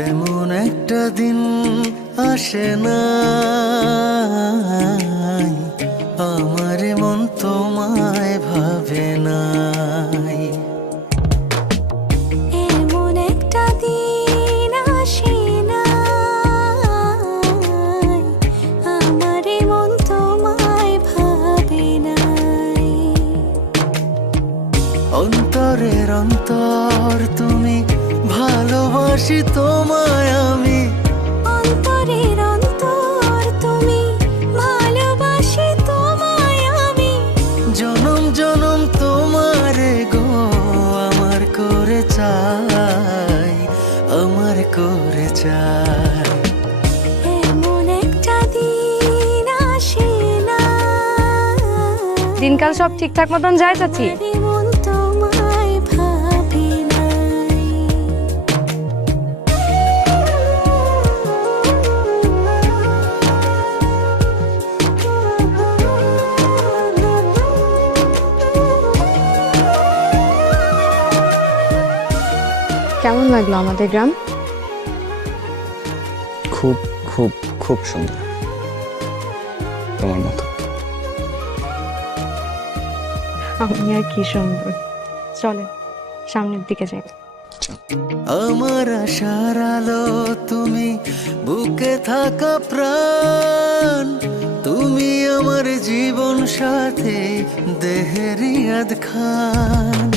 এমন একটা দিন আসে না আমার মন তোমায় ভাবে নাই। এমন একটা দিন আসে না আমার মন তোমায় ভাবে নাই। অন্তরের অন্তর তুমি, ভালোবাসি তোমায় আমি। অন্তরের অন্তর তুমি, ভালোবাসি তোমায় আমি। জনম জনম তোমারে গো আমার করে চাই, আমার করে চাই। এমন একটা দিন আসে না। দিনকাল সব ঠিকঠাক মতন যায় চাচি? আমার মন তোমায় ভাবে নাই। কেমন লাগলো আমাদের গ্রাম? খুব খুব খুব সুন্দর, তোমার মতো। আমি আর কি সুন্দর। চলে সামনের দিকে যাই। আমার আশার আলো তুমি, বুকে থাকা প্রাণ তুমি, আমার জীবন সাথী দেহের ইয়াদ খান।